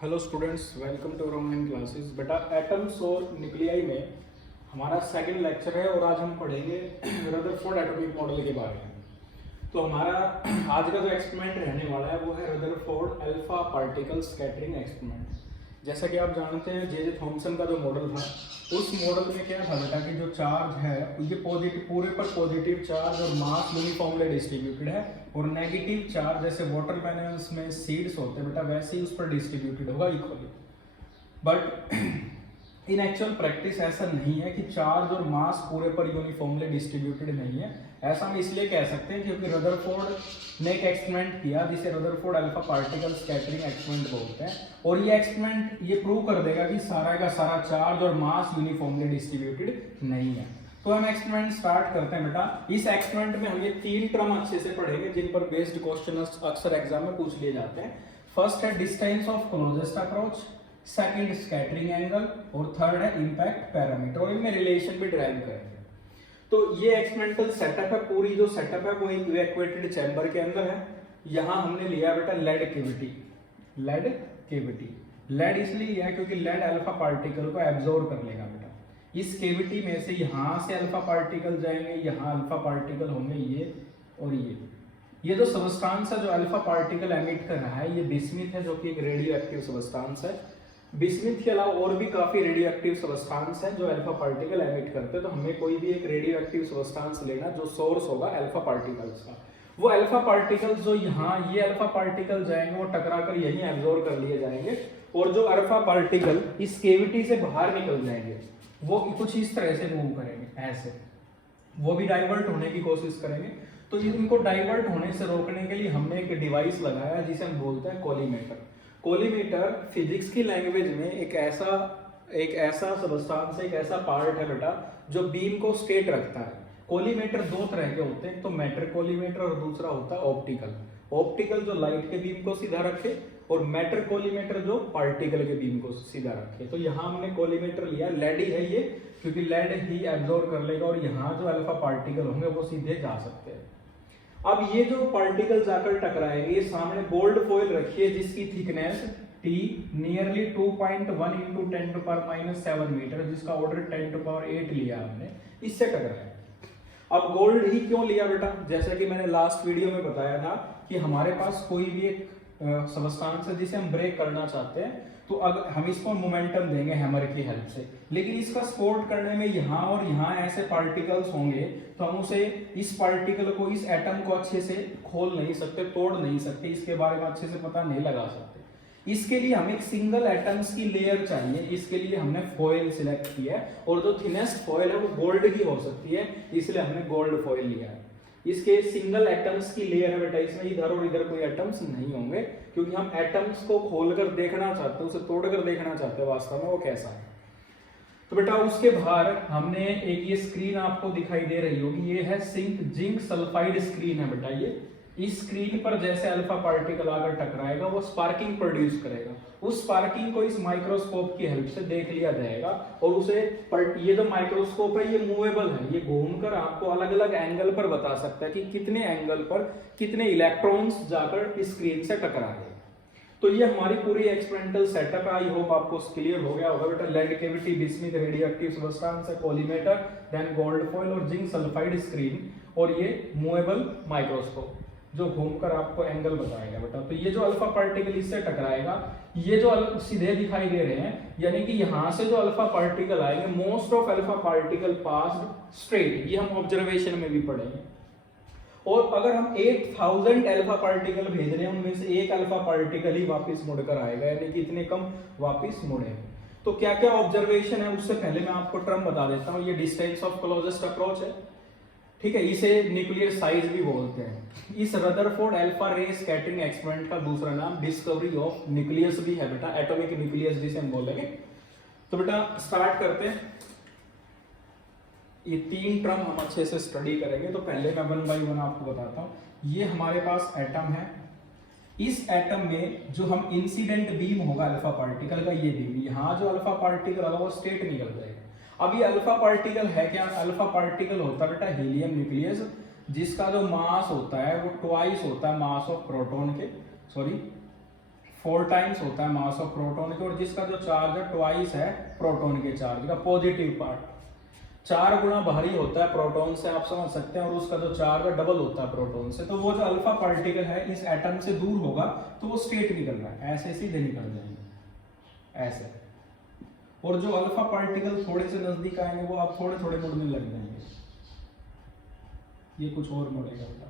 Hello students, welcome to online classes. बेटा atoms और nuclei में हमारा सेकंड लेक्चर है और आज हम पढ़ेंगे रदरफोर्ड एटॉमिक मॉडल के बारे में। तो हमारा आज का जो एक्सपेरिमेंट रहने वाला है वो है Rutherford alpha particle scattering experiment. जैसा कि आप जानते हैं जे थॉमसन का जो मॉडल था, उस मॉडल में क्या था बेटा कि जो चार्ज है ये पॉजिटिव, पूरे पर पॉजिटिव चार्ज और मास यूनिफॉर्मली डिस्ट्रीब्यूटेड है, और नेगेटिव चार्ज जैसे वाटरमेलन्स में सीड्स होते हैं बेटा वैसे ही उस पर डिस्ट्रीब्यूटेड होगा equally. But in actual practice ऐसा नहीं है कि चार्ज और मास पूरे पर यूनिफॉर्मली डिस्ट्रीब्यूटेड नहीं है। ऐसा हम इसलिए कह सकते हैं क्योंकि रदरफोर्ड ने एक एक्सपेरिमेंट किया जिसे Rutherford alpha particle scattering experiment बोलते हैं, और ये एक्सपेरिमेंट ये प्रूव कर देगा कि सारा का सारा चार्ज और मास यूनिफॉर्मली डिस्ट्रीब्यूटेड नहीं है। तो हम एक्सपेरिमेंट स्टार्ट करते हैं बेटा। इस एक्सपेरिमेंट में हम ये तीन टर्म अच्छे से पढ़ेंगे जिन पर बेस्ड क्वेश्चन अक्सर एग्जाम में पूछ लिए जाते हैं। फर्स्ट है distance of closest approach, second scattering angle, और थर्ड है इंपैक्ट पैरामीटर, और इनमें रिलेशन भी ड्राइव करेंगे। तो ये एक्सपेरिमेंटल सेटअप है, पूरी जो सेटअप है वो एक इवैक्यूएटेड चैम्बर के अंदर है। यहाँ हमने लिया बेटा लेड केविटी। लेड इसलिए लिया क्योंकि लेड अल्फा पार्टिकल को एब्जॉर्ब कर लेगा बेटा। इस केविटी में से यहाँ से अल्फा पार्टिकल जाएंगे, यहाँ अल्फा पार्टिकल होंगे ये और ये जो सबस्टांस है जो अल्फा पार्टिकल एमिट कर रहा है ये बिस्मिथ है, जो कि एक रेडियो एक्टिव सबस्टांस है। बिस्मिथ के अलावा और भी काफी रेडियो एक्टिव सबस्टांस है जो अल्फा पार्टिकल एमिट करते हैं। तो हमें कोई भी एक रेडियो एक्टिव सबस्टांस लेना जो सोर्स होगा अल्फा पार्टिकल्स का। वो अल्फा पार्टिकल्स जो यहाँ ये अल्फा पार्टिकल जाएंगे वो टकरा कर यहीं एब्जॉर्ब कर लिए जाएंगे, और जो अल्फा पार्टिकल इस केविटी से बाहर निकल जाएंगे वो कुछ इस तरह से मूव करेंगे, ऐसे वो भी डाइवर्ट होने की कोशिश करेंगे। तो इनको डाइवर्ट होने से रोकने के लिए हमने एक डिवाइस लगाया जिसे हम बोलते हैं कोलीमेटर। कोलीमेटर फिजिक्स की लैंग्वेज में एक ऐसा सबस्टांस है, एक ऐसा पार्ट है बेटा जो बीम को स्ट्रेट रखता है। कोलीमेटर दो तरह के होते हैं, एक तो मैटर कोलीमेटर और दूसरा होता है ऑप्टिकल जो लाइट के बीम को सीधा रखे, और मैटर कोलीमेटर जो पार्टिकल के बीम को सीधा रखे। तो यहाँ हमने कोलीमेटर लिया, लेड ही है ये, क्योंकि लेड ही एब्जॉर्ब कर लेगा, और यहाँ जो अल्फा पार्टिकल होंगे वो सीधे जा सकते हैं। अब ये जो पार्टिकल जाकर टकराएंगे, ये सामने गोल्ड फॉइल रखी है जिसकी thickness T nearly 2.1 into 10⁻⁷ metre, जिसका ऑर्डर 10⁸ लिया हमने, इससे टकराए। अब गोल्ड ही क्यों लिया बेटा? जैसा कि मैंने लास्ट वीडियो में बताया था कि हमारे पास कोई भी एक सबस्टांस है जिसे हम ब्रेक करना चाहते हैं, तो अगर हम इसको मोमेंटम देंगे हैमर की हेल्प से, लेकिन इसका सपोर्ट करने में यहाँ और यहाँ ऐसे पार्टिकल्स होंगे, तो हम उसे इस पार्टिकल को, इस एटम को अच्छे से खोल नहीं सकते, तोड़ नहीं सकते, इसके बारे में अच्छे से पता नहीं लगा सकते। इसके लिए हमें एक सिंगल एटम्स की लेयर चाहिए। इसके लिए हमने फॉइल सिलेक्ट किया है, और जो थिनेस्ट फॉइल है वो गोल्ड की हो सकती है, इसलिए हमने गोल्ड फॉइल लिया है। इसके सिंगल एटम्स की लेयर है बेटा, इसमें इधर और इधर कोई एटम्स नहीं होंगे, क्योंकि हम एटम्स को खोलकर देखना चाहते हैं, उसे तोड़कर देखना चाहते हैं वास्तव में वो कैसा है। तो बेटा उसके बाहर हमने एक ये स्क्रीन आपको दिखाई दे रही होगी, ये है जिंक सल्फाइड स्क्रीन है बेटा। ये इस स्क्रीन पर जैसे अल्फा पार्टिकल आकर टकराएगा वो स्पार्किंग प्रोड्यूस करेगा। उस स्पार्किंग को इस माइक्रोस्कोप की हेल्प से देख लिया जाएगा, और उसे ये जो माइक्रोस्कोप है ये मूवेबल है, ये घूमकर आपको अलग अलग एंगल पर बता सकता है कि कितने एंगल पर कितने इलेक्ट्रॉन्स जाकर इस स्क्रीन से टकराए। तो ये हमारी पूरी एक्सपेरिमेंटल सेटअप है। आई होप आपको क्लियर हो गया होगा बेटा। Lead cavity, bismuth radioactive substance है, कोलीमेटर, देन गोल्ड फॉइल और जिंक सल्फाइड स्क्रीन, और ये मूवेबल माइक्रोस्कोप जो घूमकर आपको एंगल बताएगा बेटा। तो ये जो अल्फा पार्टिकल इससे टकराएगा, ये जो सीधे दिखाई दे रहे हैं, यानी कि यहाँ से जो अल्फा पार्टिकल आएंगे, most of alpha particle passed straight, ये हम ऑब्जर्वेशन में भी पढ़ेंगे। और अगर हम 8000 अल्फा पार्टिकल भेज रहे हैं, उनमें से एक अल्फा पार्टिकल ही वापस मुड़कर आएगा, यानी कि इतने कम वापस मुड़े। तो क्या क्या ऑब्जर्वेशन है उससे पहले मैं आपको टर्म बता देता हूँ। ये डिस्टेंस ऑफ क्लोजेस्ट अप्रोच है, ठीक है, इसे न्यूक्लियर साइज भी बोलते हैं। इस रदरफोर्ड अल्फा रे स्कैटरिंग एक्सपेरिमेंट का दूसरा नाम डिस्कवरी ऑफ न्यूक्लियस भी है बेटा, एटॉमिक न्यूक्लियस जिसे हम बोलेंगे। तो बेटा स्टार्ट करते हैं। ये तीन टर्म हम अच्छे से स्टडी करेंगे, तो पहले मैं वन बाय वन आपको बताता हूँ। ये हमारे पास एटम है, इस एटम में जो हम इंसिडेंट बीम होगा अल्फा पार्टिकल का, ये बीम, यहाँ जो अल्फा पार्टिकल होगा वो स्ट्रेट निकल जाएगा। अब ये अल्फा पार्टिकल है क्या? अल्फा पार्टिकल होता है बेटा हीलियम न्यूक्लियस, जिसका जो मास होता है वो ट्वाइस होता है मास ऑफ प्रोटॉन के, 4 टाइम्स होता है मास ऑफ प्रोटॉन के, और जिसका जो चार्ज है ट्वाइस है प्रोटॉन के चार्ज का, पॉजिटिव पार्ट 4 गुना भारी होता है प्रोटॉन से, आप समझ सकते हैं, और उसका जो चार्ज है डबल होता है प्रोटॉन से। तो वो जो अल्फा पार्टिकल है इस एटम से दूर होगा तो वो स्टेट निकल रहा है, ऐसे सीधे निकल जाएंगे ऐसे। और जो अल्फा पार्टिकल थोड़े से नजदीक आएंगे वो आप थोड़े थोड़े मुड़ने लग जाएंगे, ये कुछ और मुड़ेगा होता।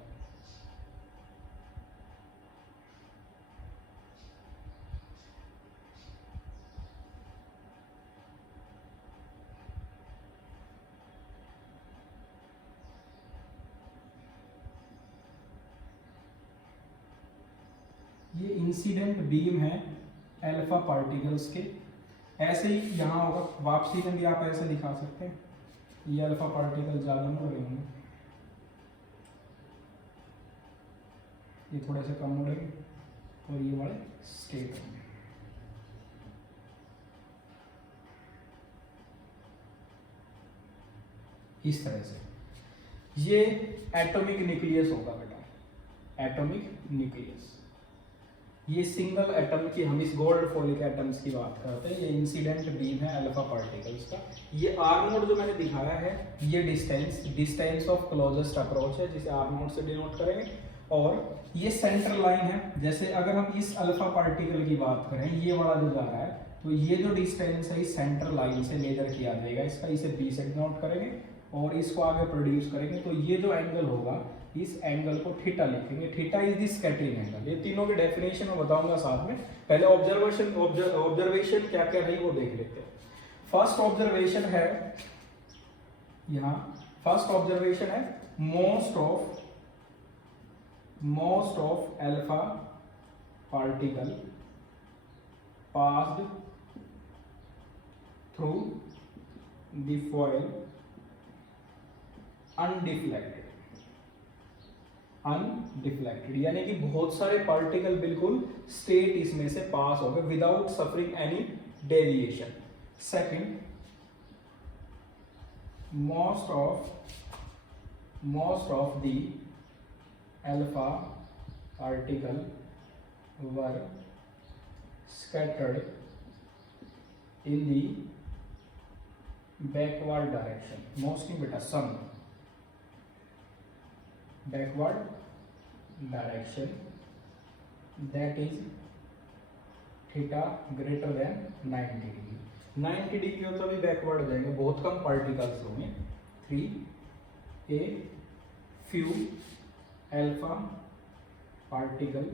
ये इंसिडेंट बीम है अल्फा पार्टिकल्स के, ऐसे ही यहाँ होगा, वापसी में भी आप ऐसे दिखा सकते हैं, ये अल्फा पार्टिकल ज़्यादा मुड़ रहे होंगे, ये थोड़े से कम मुड़ेंगे, और ये वाले स्टेट होंगे। इस तरह से ये एटॉमिक न्यूक्लियस होगा बेटा, एटॉमिक न्यूक्लियस। ये सिंगल एटम की, हम इस गोल्ड फॉलिक एटम्स की बात करते हैं, ये इंसिडेंट बीम है अल्फा पार्टिकल्स का। ये आर नोड जो मैंने दिखाया है, ये डिस्टेंस ऑफ क्लोजेस्ट अप्रोच है, जिसे आर नोड से डिनोट करेंगे। और ये सेंटर लाइन है, जैसे अगर हम इस अल्फा पार्टिकल की बात करें, ये वाला जो जा रहा है, तो ये जो डिस्टेंस है इस सेंटर लाइन से मेजर किया जाएगा इसका, इसे बी से डिनोट करेंगे और इसको आगे प्रोड्यूस करेंगे। तो ये जो एंगल होगा, इस एंगल को थीटा लिखेंगे, theta is the scattering angle. ये तीनों की डेफिनेशन मैं बताऊंगा साथ में, पहले ऑब्जर्वेशन क्या क्या है वो देख लेते हैं। फर्स्ट ऑब्जर्वेशन है यहाँ, फर्स्ट ऑब्जर्वेशन है most of alpha particle passed through the foil undeflected, यानी कि बहुत सारे पार्टिकल बिल्कुल स्टेट इसमें से पास हो गए without suffering any deviation. Second, most of the alpha particle were scattered in the backward direction, mostly beta some backward direction, that is theta greater than 90 degree. 90 degree हो तो भी बैकवर्ड जाएंगे, बहुत कम पार्टिकल्स होंगे। 3, a few alpha particle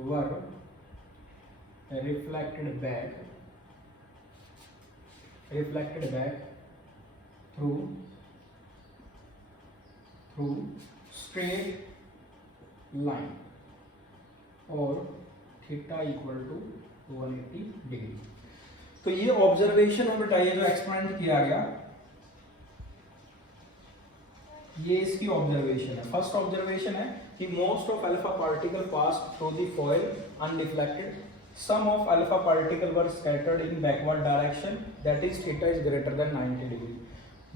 were reflected back through straight line और theta equal to 180 degree. तो ये observation है बेटा, ये जो एक्सपेरिमेंट किया गया, ये इसकी ऑब्जर्वेशन है। फर्स्ट ऑब्जर्वेशन है कि most of alpha particle passed through the foil undeflected, some of alpha particle were scattered in backward direction, that is theta is greater than 90 degree.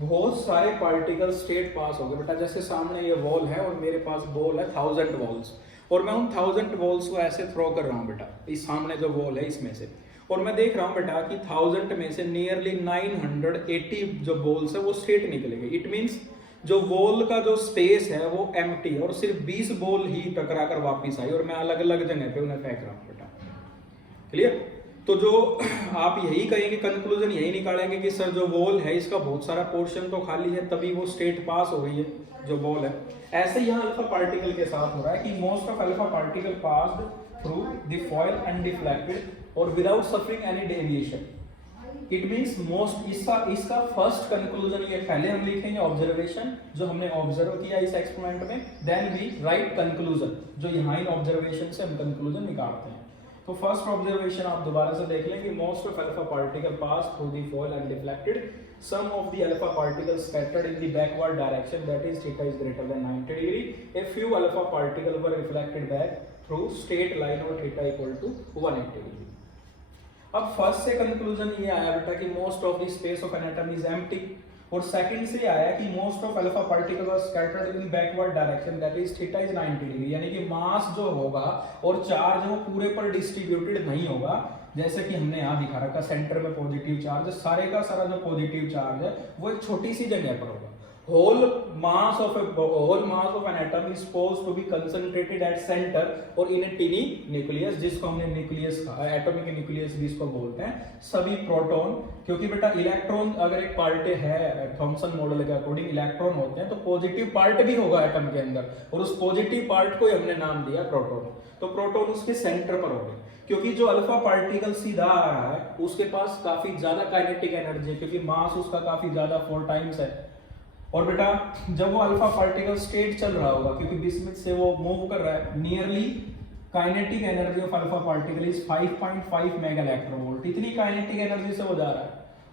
बहुत सारे पार्टिकल स्टेट पास हो गए बेटा, जैसे सामने ये वॉल है और मेरे पास बॉल है 1000 वॉल्स, और मैं उन 1000 वॉल्स को ऐसे थ्रो कर रहा हूँ बेटा, इस सामने जो वॉल है इसमें से, और मैं देख रहा हूँ बेटा कि 1000 में से नियरली 980 जो बॉल्स है वो स्ट्रेट निकलेंगे। इट मीन्स जो वॉल का जो स्पेस है वो एम्प्टी है, और सिर्फ 20 बॉल ही टकरा कर वापिस आई, और मैं अलग अलग जगह पे उन्हें फेंक रहा हूँ बेटा। क्लियर? तो जो आप यही कहेंगे, कंक्लूजन यही निकालेंगे कि सर जो वॉल है इसका बहुत सारा पोर्शन तो खाली है, तभी वो स्टेट पास हो गई है जो बॉल है। ऐसे यहाँ अल्फा पार्टिकल के साथ हो रहा है कि most of alpha particle passed through the foil undeflected और without suffering any deviation. It means most, इसका फर्स्ट कंक्लूजन ये पहले हम लिखेंगे ऑब्जर्वेशन जो हमने ऑब्जर्व किया इस एक्सपेरिमेंट में, देन वी राइट कंक्लूजन जो यहाँ इन ऑब्जर्वेशन से हम कंक्लूजन निकालते हैं। तो फर्स्ट ऑब्जर्वेशन आप दोबारा से देख लें कि most of alpha particle pass through the foil undeflected, some of the alpha particles scattered in the backward direction, that is theta is greater than 90 degree, a few alpha particle were reflected back through straight line और theta equal to 180 degree. अब first से conclusion ये आया बेटा कि most of the space of an atom is empty, और second से आया कि most of alpha particle are scattered in backward direction, that is theta is 90 degree, यानी कि मास जो होगा और चार्ज वो पूरे पर डिस्ट्रीब्यूटेड नहीं होगा, जैसे कि हमने यहाँ दिखा रखा सेंटर में पॉजिटिव चार्ज, सारे का सारा जो पॉजिटिव चार्ज है वो एक छोटी सी जगह पर होगा। whole mass of an atom is supposed to be concentrated at center और in a tiny nucleus, जिसको हमने न्यूक्लियस एटॉमिक न्यूक्लियस भी इसको बोलते हैं। सभी प्रोटॉन, क्योंकि बेटा इलेक्ट्रॉन अगर एक पार्ट है थॉमसन मॉडल के अकॉर्डिंग इलेक्ट्रॉन होते हैं, तो पॉजिटिव पार्ट भी होगा एटम के अंदर, और उस पॉजिटिव पार्ट को हमने नाम दिया प्रोटॉन। तो प्रोटॉन उसके सेंटर पर होगा, क्योंकि जो अल्फा पार्टिकल सीधा आ रहा है उसके पास काफी ज्यादा काइनेटिक एनर्जी है, क्योंकि मास उसका काफी ज्यादा 4 टाइम्स है। और बेटा जब वो अल्फा पार्टिकल स्ट्रेट चल रहा होगा, क्योंकि बिस्मिथ से वो मूव कर रहा है, nearly kinetic energy of alpha particle is 5.5 mega electronvolt, इतनी काइनेटिक एनर्जी से वो जा रहा है।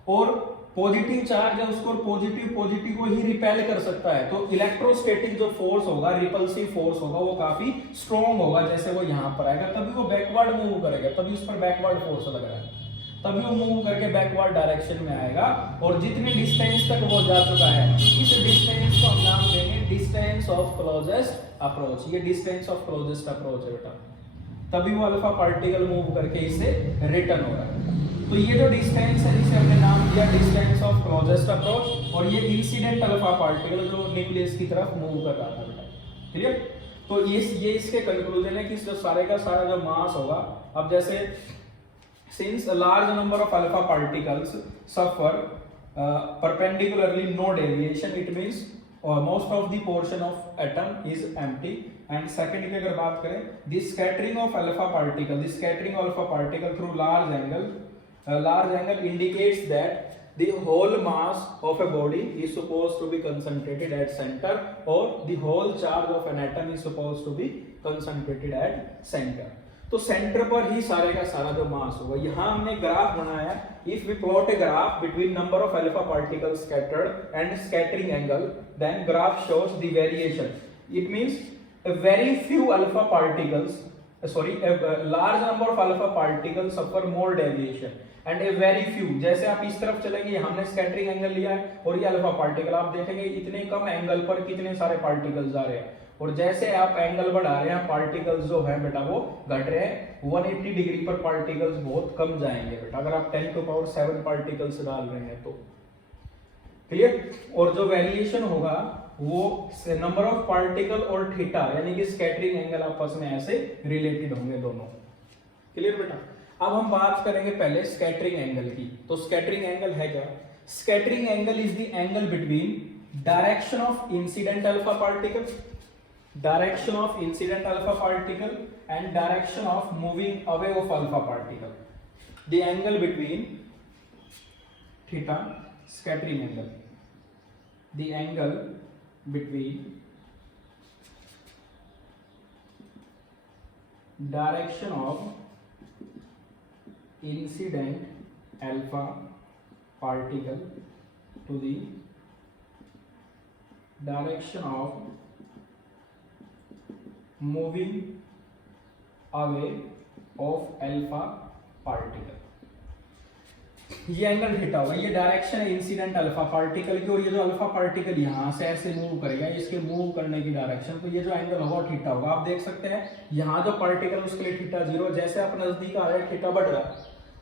और पॉजिटिव चार्ज है उसको पॉजिटिव को ही रिपेल कर सकता है, तो इलेक्ट्रोस्टैटिक जो फोर्स होगा, रिपल्सिव फोर्स होगा, वो काफी स्ट्रॉन्ग होगा। जैसे वो यहाँ पर आएगा तभी वो बैकवर्ड मूव करेगा, तभी उस पर बैकवर्ड फोर्स लग रहा है, तभी वो मूव करके बैकवर्ड डायरेक्शन में आएगा। और जितने डिस्टेंस तक वो जा चुका है, इस डिस्टेंस को हम नाम देंगे डिस्टेंस ऑफ क्लोजेस्ट अप्रोच। ये डिस्टेंस ऑफ क्लोजेस्ट अप्रोच है बेटा, तभी वो अल्फा पार्टिकल मूव करके इसे रिटर्न हो रहा है। तो ये जो डिस्टेंस है इसे हमने नाम दिया डिस्टेंस ऑफ क्लोजेस्ट अप्रोच, और ये इंसिडेंट अल्फा पार्टिकल जो न्यूक्लियस की तरफ मूव कर रहा था बेटा। क्लियर? तो ये इसके कंक्लूजन है कि जो सारे का सारा जो मास होगा, अब जैसे since a large number of alpha particles suffer perpendicularly no deviation, it means most of the portion of atom is empty। and second की अगर बात करें, the scattering of alpha particle through large angle indicates that the whole mass of a body is supposed to be concentrated at center, or the whole charge of an atom is supposed to be concentrated at center। तो centre पर ही सारे का सारा जो मास होगा। यहाँ हमने graph बनाया, if we plot a graph between number of alpha particles scattered and scattering angle, then graph shows the variation. It means a very few alpha particles, a large number of alpha particles suffer more deviation and a very few, जैसे आप इस तरफ चलेंगे, हमने scattering angle लिया है और ये अल्फा पार्टिकल, आप देखेंगे इतने कम एंगल पर कितने सारे पार्टिकल्स आ रहे हैं, और जैसे आप एंगल बढ़ा रहे हैं पार्टिकल्स जो है बेटा वो घट रहे हैं। 180 डिग्री पर पार्टिकल्स बहुत कम जाएंगे बेटा, अगर आप 10⁻⁷ पार्टिकल्स डाल रहे हैं तो। क्लियर? और जो वेरिएशन होगा वो नंबर ऑफ पार्टिकल और थीटा, यानी कि स्कैटरिंग एंगल आपस में ऐसे रिलेटेड होंगे दोनों। क्लियर बेटा? अब हम बात करेंगे पहले स्कैटरिंग एंगल की। तो स्कैटरिंग एंगल है क्या? Scattering angle is the angle between direction of incident alpha particle, direction of incident alpha particle and direction of moving away of alpha particle, the angle between theta, scattering angle, the angle between direction of incident alpha particle to the direction of moving away of alpha particle। ये angle theta होगा, ये direction है incident alpha particle की, और ये जो alpha particle यहाँ से ऐसे मूव करेगा, इसके मूव करने की डायरेक्शन, तो ये जो एंगल होगा थीटा होगा। आप देख सकते हैं यहाँ जो पार्टिकल उसके लिए थीटा 0, जैसे आप नजदीक आ रहे हैं थीटा बढ़ रहा है,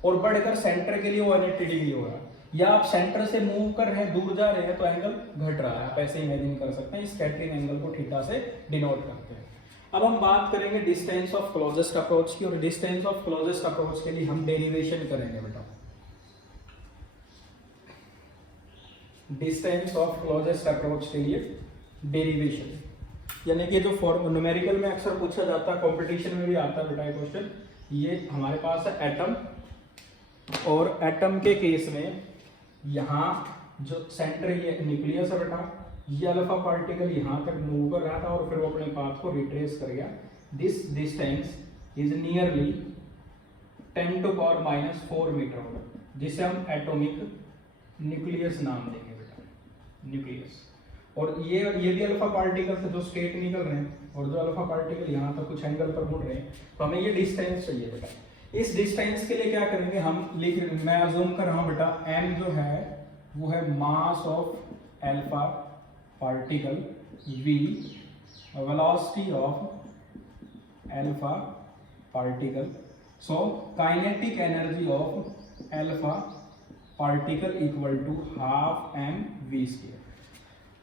और बढ़कर सेंटर के लिए 180 डिग्री हो रहा है, या आप सेंटर से मूव कर रहे हैं दूर जा रहे हैं तो एंगल घट रहा है। आप ऐसे इमेजिन कर सकते हैं, स्कैटरिंग एंगल को थीटा से डिनोट करते हैं। अब हम बात करेंगे डिस्टेंस ऑफ क्लोजेस्ट अप्रोच की, और डिस्टेंस ऑफ क्लोजेस्ट अप्रोच के लिए हम डेरिवेशन करेंगे बेटा। डिस्टेंस ऑफ क्लोजेस्ट अप्रोच के लिए डेरिवेशन, यानी कि जो फॉर्म न्यूमेरिकल में अक्सर पूछा जाता है, कंपटीशन में भी आता है बेटा ये क्वेश्चन। ये हमारे पास है एटम, और एटम के केस में यहाँ जो सेंटर ये न्यूक्लियस है बेटा, ये अल्फा पार्टिकल यहाँ तक मूव कर रहा था और फिर वो अपने पाथ को रिट्रेस कर गया। This distance is nearly 10⁻⁴ metre होगा, जिसे हम एटॉमिक न्यूक्लियस नाम देंगे बेटा, न्यूक्लियस। और ये भी अल्फा पार्टिकल से जो स्ट्रेट निकल रहे हैं, और जो अल्फा पार्टिकल यहाँ तक कुछ एंगल पर मुड़ रहे हैं, तो हमें ये डिस्टेंस चाहिए बेटा। इस डिस्टेंस के लिए क्या करेंगे हम, मैं अज्यूम कर रहा हूँ बेटा m जो है वो है mass of alpha particle v, velocity of alpha particle. So kinetic energy of alpha particle equal to half mv².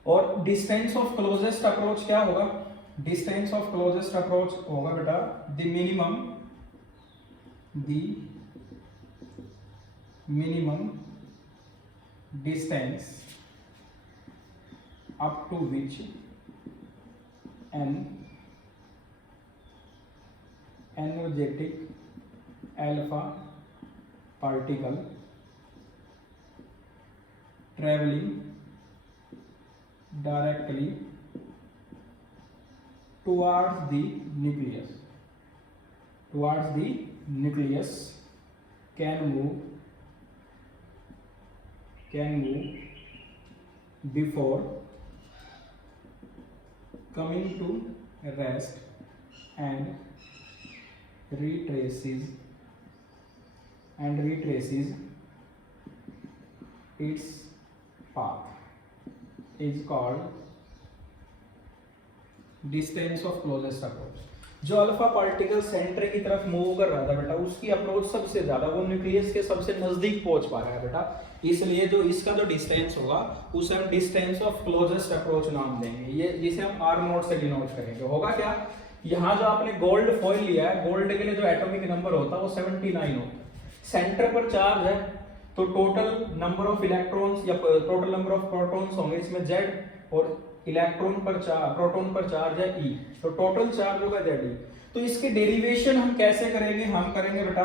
और डिस्टेंस ऑफ क्लोजेस्ट अप्रोच क्या होगा? डिस्टेंस ऑफ क्लोजेस्ट अप्रोच होगा बेटा the minimum distance up to which an energetic alpha particle travelling directly towards the nucleus can move before coming to rest and retraces its path is called distance of closest approach. जो alpha particle centre की तरफ move कर रहा था बेटा, उसकी approach सबसे ज्यादा वो न्यूक्लियस के सबसे नजदीक पहुंच पा रहा है बेटा, इसलिए जो इसका जो डिस्टेंस होगा उसे हम डिस्टेंस ऑफ क्लोजेस्ट अप्रोच नाम देंगे. ये जिसे हम आर नोट से डिनोट करेंगे. होगा क्या, यहाँ जो आपने गोल्ड फॉइल लिया है, गोल्ड के लिए जो एटॉमिक नंबर होता है वो 79 होता है. सेंटर पर चार्ज है तो टोटल नंबर ऑफ इलेक्ट्रॉन्स या टोटल नंबर ऑफ प्रोटॉन्स होंगे इसमें Z, और इलेक्ट्रॉन पर चार्ज, प्रोटॉन पर चार्ज है E, तो टोटल चार्ज होगा Ze. तो इसके डेरिवेशन हम कैसे करेंगे? हम करेंगे बेटा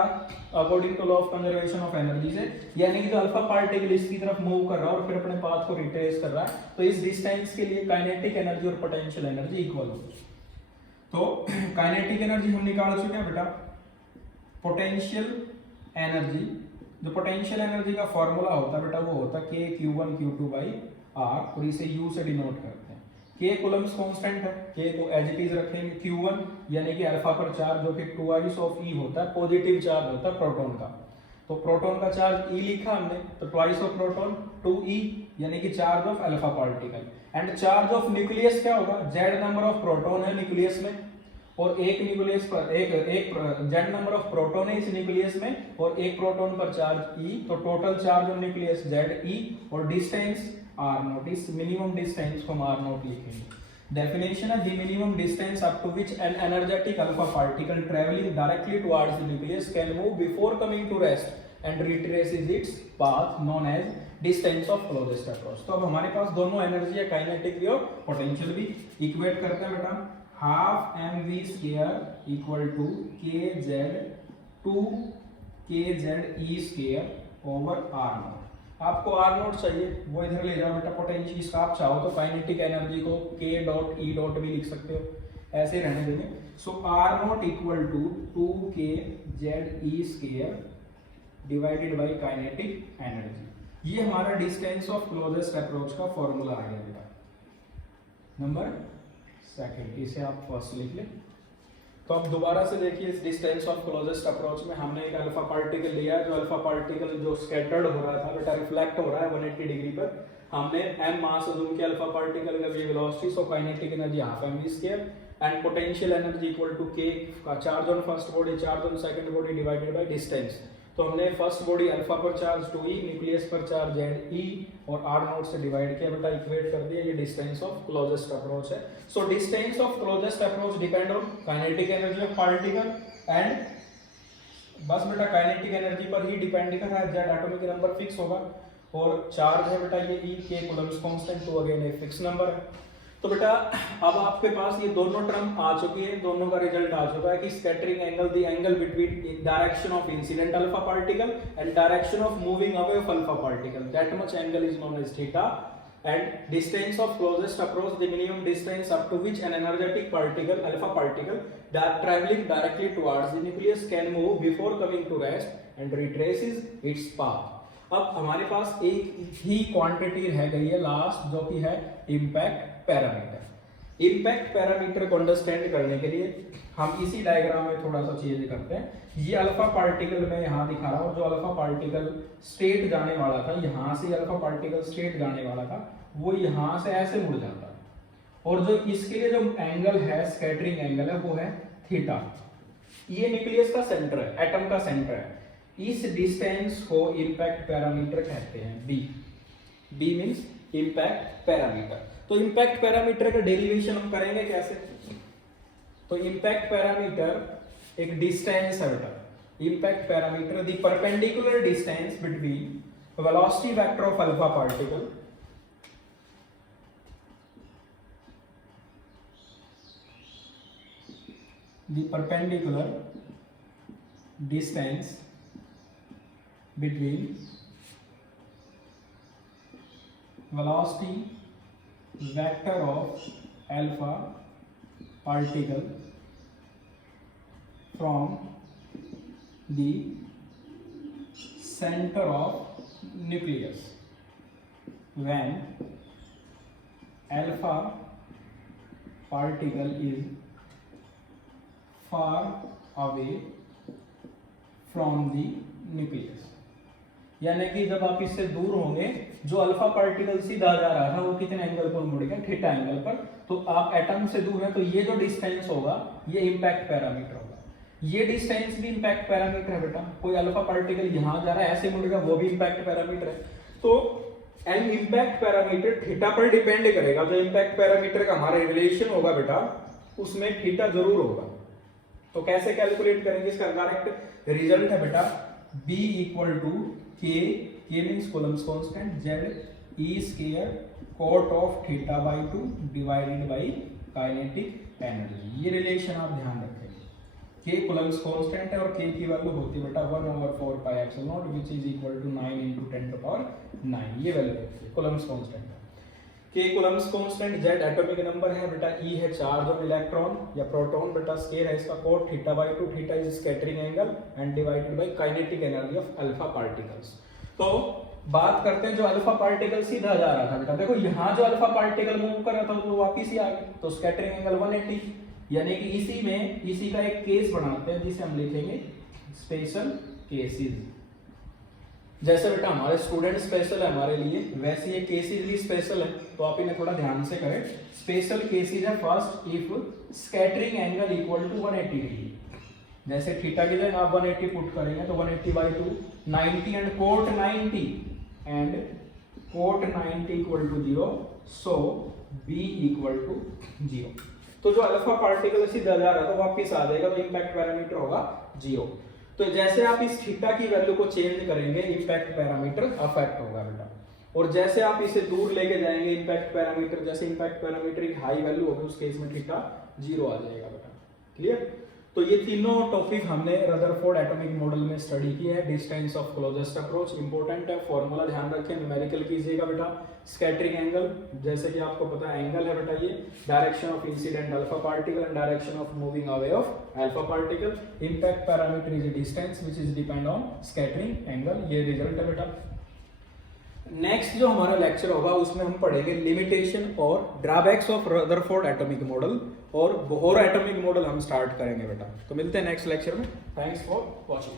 according to law of conservation of energy से, यानी कि जो अल्फा पार्टिकल इसकी तरफ मूव कर रहा है और फिर अपने पाथ को रिट्रेस कर रहा है, तो इस डिस्टेंस के लिए काइनेटिक एनर्जी और पोटेंशियल एनर्जी इक्वल होगी. तो काइनेटिक एनर्जी हम निकाल चुके हैं बेटा. पोटेंशियल एनर्जी, जो पोटेंशियल एनर्जी का फॉर्मूला होता है बेटा वो होता है K Q1 Q2 by R, और इसे U से डिनोट करते हैं. K कूलम्स कांस्टेंट है, K को एज इट इज रखेंगे. Q1 यानी कि अल्फा पर चार्ज जो कि 2 ऑफ E होता है, पॉजिटिव चार्ज होता है प्रोटॉन का, तो प्रोटॉन का चार्ज E लिखा हमने, तो 2 ऑफ प्रोटॉन 2E यानी कि charge of alpha particle. And charge of nucleus क्या होगा? Z नंबर ऑफ प्रोटॉन है न्यूक्लियस में, और एक न्यूक्लियस पर एक Z नंबर ऑफ प्रोटॉन है इस न्यूक्लियस में, और एक प्रोटॉन पर चार्ज E, तो total charge on nucleus ZE, और डिस्टेंस R नॉट. इस मिनिमम डिस्टेंस को हम R नॉट लिखेंगे. डेफिनेशन है the minimum distance up to which an energetic alpha particle travelling directly towards the nucleus can move before coming to rest and retraces its path known as distance of closest approach. तो अब हमारे पास दोनों energy है, kinetic भी और potential भी. Equate करते हैं बेटा. Half mv² equal to kz 2kze² over r naught. आपको r नॉट चाहिए वो इधर ले जाओ बेटा. पोटेंशियल इसका आप चाहो तो काइनेटिक एनर्जी को k डॉट e डॉट भी लिख सकते हो, ऐसे रहने देंगे. So r naught equal to 2kze² divided by kinetic energy. ये हमारा डिस्टेंस ऑफ क्लोजेस्ट अप्रोच का फॉर्मूला आ गया बेटा. नंबर सेकंड, इसे आप फर्स्ट लिख लें. तो अब दोबारा से देखिए, इस डिस्टेंस ऑफ क्लोजेस्ट अप्रोच में हमने एक अल्फा पार्टिकल लिया है, जो अल्फा पार्टिकल जो स्कैटर्ड हो रहा था बेटा, रिफ्लेक्ट हो रहा है 180 डिग्री पर. हमने m मास अज्यूम किया अल्फा पार्टिकल का, ये velocity, so kinetic energy half mv² and potential energy equal to k का charge on first body, charge on second body divided by distance. तो हमने फर्स्ट बॉडी अल्फा पर charge 2e, nucleus पर charge ZE, और r naught से divide किया बेटा, equate कर दिया. ये डिस्टेंस ऑफ क्लोजेस्ट अप्रोच है. So distance of closest approach depend on kinetic energy of particle, and बस बेटा काइनेटिक एनर्जी पर ही डिपेंड कर रहा है. Z एटॉमिक नंबर फिक्स होगा, और चार्ज है बेटा ये E, K कूलम्स कांस्टेंट, तो अगेन एक फिक्स नंबर है. तो बेटा अब आपके पास ये दोनों टर्म आ चुकी है, दोनों का रिजल्ट आ चुका है कि scattering angle, the angle between direction of incident alpha particle and direction of moving away of alpha particle, that much angle is known as theta. And distance of closest approach, the minimum distance up to which an energetic particle alpha particle travelling directly towards the nucleus can move before coming to rest and retraces its path. अब हमारे पास एक ही quantity रह गई है last, जो कि है impact parameter. Impact parameter को अंडरस्टैंड करने के लिए हम इसी डायग्राम में थोड़ा सा चेंज करते हैं। ये अल्फा पार्टिकल मैं यहाँ दिखा रहा हूँ, जो अल्फा पार्टिकल स्टेट जाने वाला था, यहाँ से अल्फा पार्टिकल स्टेट जाने वाला था, वो यहाँ से ऐसे मुड़ जाता है। और जो इसके लिए जो एंगल है, स्कैटरिंग एंगल है, वो है थीटा। ये न्यूक्लियस का सेंटर है, एटम का सेंटर है। इस डिस्टेंस को इम्पैक्ट पैरामीटर कहते हैं, B. B means impact parameter. तो इम्पैक्ट पैरामीटर का डेरिवेशन हम करेंगे कैसे? तो इम्पैक्ट पैरामीटर एक डिस्टेंस है बेटा। Impact parameter the perpendicular distance between velocity vector of alpha particle the perpendicular distance between velocity vector of alpha particle from the center of nucleus when alpha particle is far away from the nucleus। यानी कि जब आप इससे दूर होंगे, जो alpha particle सीधा जा रहा था वो कितने एंगल पर मुड़ गया? थीटा एंगल पर। तो आप एटम से दूर हैं, तो ये जो डिस्टेंस होगा ये इम्पैक्ट पैरामीटर होगा। ये डिस्टेंस भी इम्पैक्ट पैरामीटर है बेटा। कोई अल्फा पार्टिकल यहाँ जा रहा है, ऐसे मुड़ गया, वो भी इम्पैक्ट पैरामीटर है। तो एंड इम्पैक्ट पैरामीटर थीटा पर डिपेंड करेगा। जो इम्पैक्ट पैरामीटर का हमारा रिलेशन होगा बेटा, उसमें थीटा जरूर होगा। तो कैसे कैलकुलेट करेंगे? इसका डायरेक्ट रिजल्ट है बेटा B इक्वल टू के means Coulomb's constant, Z E square cot of theta by 2 divided by kinetic energy. ये रिलेशन आप ध्यान रखेंगे। K कूलम्ब्स कांस्टेंट है और K की वैल्यू होती है बेटा 1/4 pi epsilon naught which is equal to 9 × 10⁹ ये वैल्यू होती है Coulomb's constant. K Coulomb's constant, Z atomic number है बेटा, E है चार्ज ऑन इलेक्ट्रॉन या प्रोटॉन बेटा, स्केयर है इसका cot theta by 2, theta is scattering angle and divided by kinetic energy of alpha particles. तो बात करते हैं जो अल्फा पार्टिकल सीधा जा रहा था बेटा, देखो यहाँ जो अल्फा पार्टिकल मूव कर रहा था वो वापस ही आ गया, तो स्कैटरिंग एंगल 180। यानी कि इसी का एक केस बनाते हैं जिसे हम लिखेंगे स्पेशल केसेस। जैसे बेटा हमारे स्टूडेंट स्पेशल है हमारे लिए, वैसे ये केसेस भी स्पेशल है, तो आप इन्हें थोड़ा ध्यान से करें। स्पेशल केसेस है first if scattering angle equal to 180 degree. जैसे थीटा की जगह आप 180 पुट करेंगे तो 180/2 90 and cot 90 equal to 0, so B equal to 0। तो जो अल्फा पार्टिकल सीधा जा रहा था वापिस आ जाएगा, तो इम्पैक्ट पैरामीटर होगा 0। तो जैसे आप इस थीटा की वैल्यू को चेंज करेंगे, इम्पैक्ट पैरामीटर अफेक्ट होगा बेटा। और जैसे आप इसे दूर लेके जाएंगे इम्पैक्ट पैरामीटर, जैसे इम्पैक्ट पैरामीटर की हाई वैल्यू होगी उस केस में थीटा 0 आ जाएगा बेटा। क्लियर? तो ये तीनों टॉपिक हमने रदरफोर्ड एटॉमिक मॉडल में स्टडी किया है। Distance of closest approach important है, फॉर्मूला ध्यान रखें, न्यूमेरिकल कीजिएगा बेटा। स्कैटरिंग एंगल, जैसे कि आपको पता है एंगल है बेटा ये, direction of incident alpha particle and direction of moving away of alpha particle. Impact parameter is a distance which is depend on scattering angle. ये रिजल्ट है बेटा। नेक्स्ट जो हमारा लेक्चर होगा उसमें हम पढ़ेंगे लिमिटेशन और drawbacks of Rutherford atomic model, और बोहर एटॉमिक मॉडल हम स्टार्ट करेंगे बेटा। तो मिलते हैं नेक्स्ट लेक्चर में। Thanks for watching.